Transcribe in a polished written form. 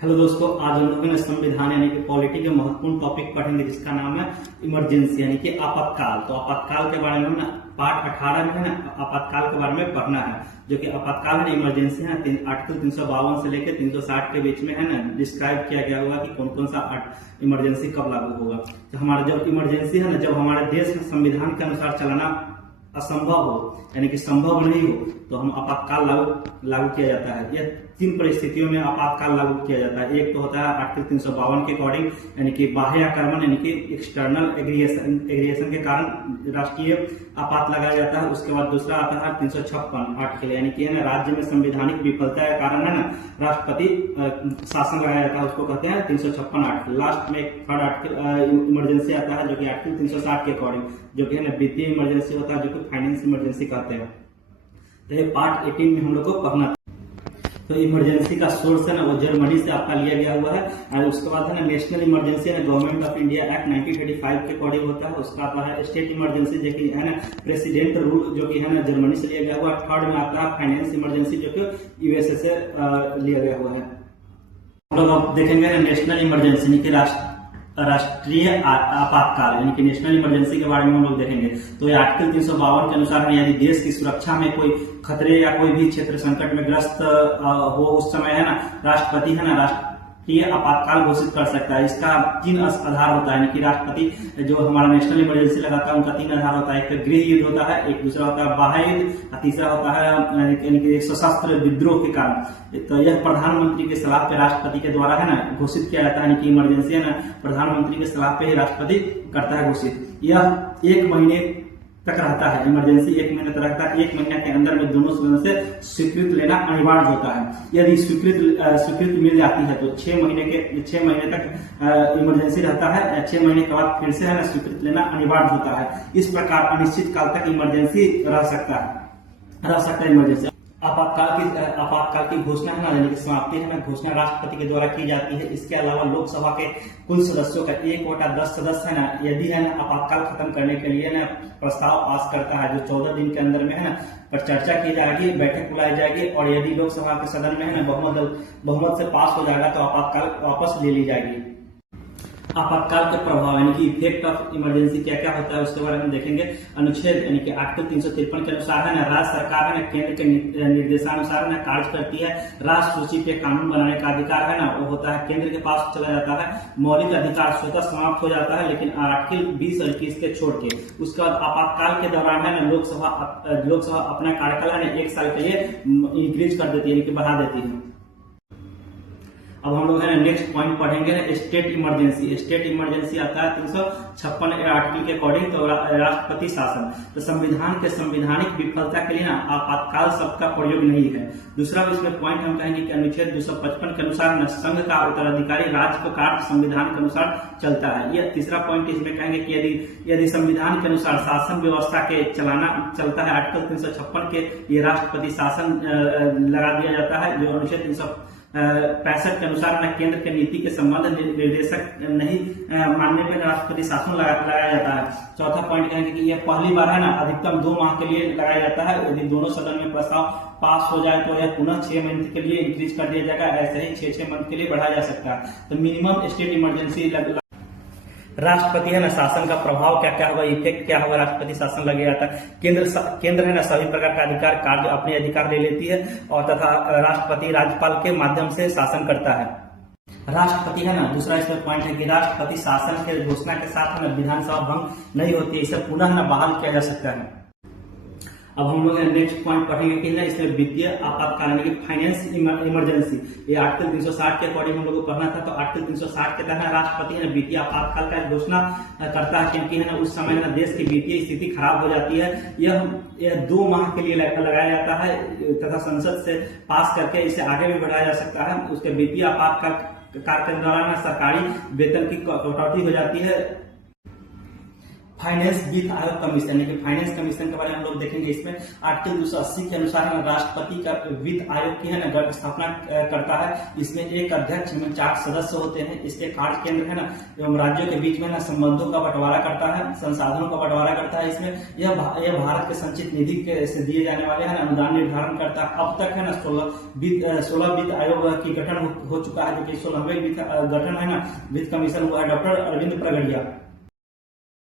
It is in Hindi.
हेलो दोस्तों, आज हम लोग संविधान यानी कि पॉलिटी के महत्वपूर्ण टॉपिक पढ़ेंगे जिसका नाम है इमरजेंसी यानी कि आपातकाल। तो आपातकाल के बारे में ना पार्ट 18 में है ना आपातकाल के बारे में पढ़ना है। जो कि आपातकाल है इमरजेंसी है आर्टिकल 352 से लेकर 360 के बीच में है ना डिस्क्राइब किया गया होगा कि कौन कौन सा इमरजेंसी कब लागू होगा। तो हमारा जब इमरजेंसी है ना जब हमारे देश में संविधान के अनुसार चलाना असंभव हो यानी कि संभव नहीं हो तो हम आपातकाल लागू किया जाता है। यह 3 परिस्थितियों में आपातकाल लागू किया जाता है। एक तो होता है आर्टिकल 352 के अकॉर्डिंग यानी कि बाह्य आक्रमण यानी कि एक्सटर्नल एग्रीगेशन के कारण राष्ट्रीय आपात लगाया जाता है। उसके बाद दूसरा आता है 356 आर्टिकल यानी कि है ना राज्य में संवैधानिक विफलता के कारण है ना राष्ट्रपति शासन लगाया जाता है, उसको कहते हैं 356 आर्टिकल। लास्ट में एक थर्ड आर्टिकल इमरजेंसी आता है जो कि आर्टिकल 360 के अकॉर्डिंग जो कि है ना वित्तीय इमरजेंसी होता है जो कि फाइनेंस इमरजेंसी कहते हैं। तो ये पार्ट 18 में हम लोग को पढ़ना। तो इमरजेंसी का सोर्स है ना वो जर्मनी से आपका लिया गया हुआ है। और उसके बाद है ना नेशनल इमरजेंसी है ना गवर्नमेंट ऑफ इंडिया एक्ट 1935 के अकॉर्डिंग होता है। उसका आता है स्टेट इमरजेंसी जो कि है ना प्रेसिडेंट रूल जो कि है ना जर्मनी से लिया गया हुआ है। थर्ड में आता है फाइनेंस इमरजेंसी जो कि यूएसए से लिया गया हुआ है। हम लोग अब देखेंगे नेशनल इमरजेंसी यानी कि राष्ट्रीय आपातकाल यानी कि नेशनल इमरजेंसी के बारे में हम लोग देखेंगे। तो ये आर्टिकल 352 के अनुसार यदि देश की सुरक्षा में कोई खतरे या कोई भी क्षेत्र संकट में ग्रस्त हो उस समय है ना राष्ट्रपति है ना राष्ट्रीय आपातकाल घोषित कर सकता है। इसका 3 आधार होता है यानी कि राष्ट्रपति जो हमारा नेशनल इमरजेंसी लगाता है उनका 3 आधार होता है। एक गृह युद्ध होता है, एक दूसरा होता है बाह्य युद्ध और तीसरा होता है यानी कि सशस्त्र विद्रोह के कारण। तो यह प्रधानमंत्री के सलाह पे राष्ट्रपति के द्वारा है ना घोषित किया जाता है यानी कि इमरजेंसी है ना प्रधानमंत्री के सलाह पे ही राष्ट्रपति करता है घोषित। यह 1 महीने तक रहता है। इमरजेंसी 1 महीने तक रहता है। 1 महीने के अंदर में दोनों सदनों से स्वीकृति लेना अनिवार्य होता है। यदि स्वीकृति मिल जाती है तो 6 महीने तक इमरजेंसी रहता है। 6 महीने के बाद फिर से है ना स्वीकृति लेना अनिवार्य होता है। इस प्रकार अनिश्चित काल तक इमरजेंसी रह सकता है इमरजेंसी। आपातकाल की घोषणा है ना यानी कि समाप्ति है ना घोषणा राष्ट्रपति के द्वारा की जाती है। इसके अलावा लोकसभा के कुल सदस्यों का 1/10 सदस्य है ना यदि है ना आपातकाल खत्म करने के लिए ना प्रस्ताव पास करता है जो 14 दिन के अंदर में है ना पर चर्चा की जाएगी, बैठक बुलाई जाएगी और यदि लोकसभा के सदन में है ना बहुमत से पास हो जाएगा तो आपातकाल वापस ले ली जाएगी। आपातकाल के प्रभाव यानी कि इफेक्ट ऑफ इमरजेंसी क्या क्या होता है उसके बारे में देखेंगे। अनुच्छेद यानी कि आर्टिकल 353 के अनुसार है ना राज्य सरकार है ना केंद्र के निर्देशानुसार है ना कार्य करती है। राष्ट्र सूची पे कानून बनाने का अधिकार है ना वो होता है केंद्र के पास चला जाता है। मौलिक अधिकार स्वतः समाप्त हो जाता है लेकिन आर्टिकल 20 और 21 के छोड़ के। उसके बाद आपातकाल के दौरान है ना लोकसभा अपना कार्यकाल है ना 1 साल के लिए इंक्रीज कर देती है यानी कि बढ़ा देती है। अब हम लोग है ना नेक्स्ट पॉइंट पढ़ेंगे स्टेट इमरजेंसी। स्टेट इमरजेंसी आता है 356 आर्टिकल के अकॉर्डिंग तो राष्ट्रपति शासन। तो संविधान के संवैधानिक विफलता के लिए ना आपातकाल शब्द का प्रयोग नहीं है। दूसरा इसमें पॉइंट हम कहेंगे कि अनुच्छेद 255 के अनुसार संघ का उत्तराधिकारी राज्य का कार्य संविधान के अनुसार चलता है। यह तीसरा पॉइंट इसमें कहेंगे कि यदि संविधान के अनुसार शासन व्यवस्था के चलता है आर्टिकल 356 के ये राष्ट्रपति शासन लगा दिया जाता है। जो अनुच्छेद 365 के अनुसार न केंद्र के नीति के संबंध निर्देशक नहीं मानने पर राष्ट्रपति शासन लगाया जाता है। चौथा पॉइंट कहेंगे कि यह पहली बार है ना अधिकतम 2 माह के लिए लगाया जाता है। यदि दोनों सदन में प्रस्ताव पास हो जाए तो यह पुनः 6 मंथ के लिए इंक्रीज कर दिया जाएगा। ऐसे ही 6 मंथ के लिए बढ़ाया जा सकता है। तो मिनिमम स्टेट इमरजेंसी राष्ट्रपति है ना शासन का प्रभाव क्या क्या होगा, इफेक्ट क्या होगा राष्ट्रपति शासन लगेगा था। केंद्र है ना सभी प्रकार का अधिकार कार्य अपने अधिकार ले लेती है और तथा राष्ट्रपति राज्यपाल के माध्यम से शासन करता है। राष्ट्रपति है ना दूसरा इसमें पॉइंट है कि राष्ट्रपति शासन के घोषणा के साथ है ना विधानसभा भंग नहीं होती है। इसे पुनः ना बहाल किया जा सकता है। अब हम लोग नेक्स्ट पॉइंट पढ़ेंगे कि ना इसमें वित्तीय आपातकाल यानी कि फाइनेंस इमरजेंसी। ये आर्टिकल 360 के अकॉर्डिंग हम लोग को पढ़ना था। तो आर्टिकल 360 के तहत राष्ट्रपति है ना वित्तीय आपातकाल का घोषणा करता है क्योंकि है ना उस समय ना देश की वित्तीय स्थिति खराब हो जाती है। यह 2 माह के लिए लगाया जाता है तथा संसद से पास करके इसे आगे भी बढ़ाया जा सकता है। उसके वित्तीय आपातकाल के दौरान सरकारी वेतन की कटौती हो जाती है। फाइनेंस वित्त आयोग कमीशन यानी कि फाइनेंस कमीशन के बारे में हम लोग देखेंगे। इसमें आर्टिकल 280 के अनुसार है ना राष्ट्रपति का वित्त आयोग की है ना स्थापना करता है। इसमें एक अध्यक्ष में 4 सदस्य होते हैं। इसके कार्य केंद्र है ना एवं राज्यों के बीच में ना संबंधों का बंटवारा करता है, संसाधनों का बंटवारा करता है। इसमें यह भारत के संचित निधि से दिए जाने वाले है ना अनुदान निर्धारण करता है। अब तक है ना 16 वित्त आयोग की गठन हो चुका है, जो कि 16वें गठन है ना वित्त कमीशन हुआ है। डॉक्टर अरविंद प्रगड़िया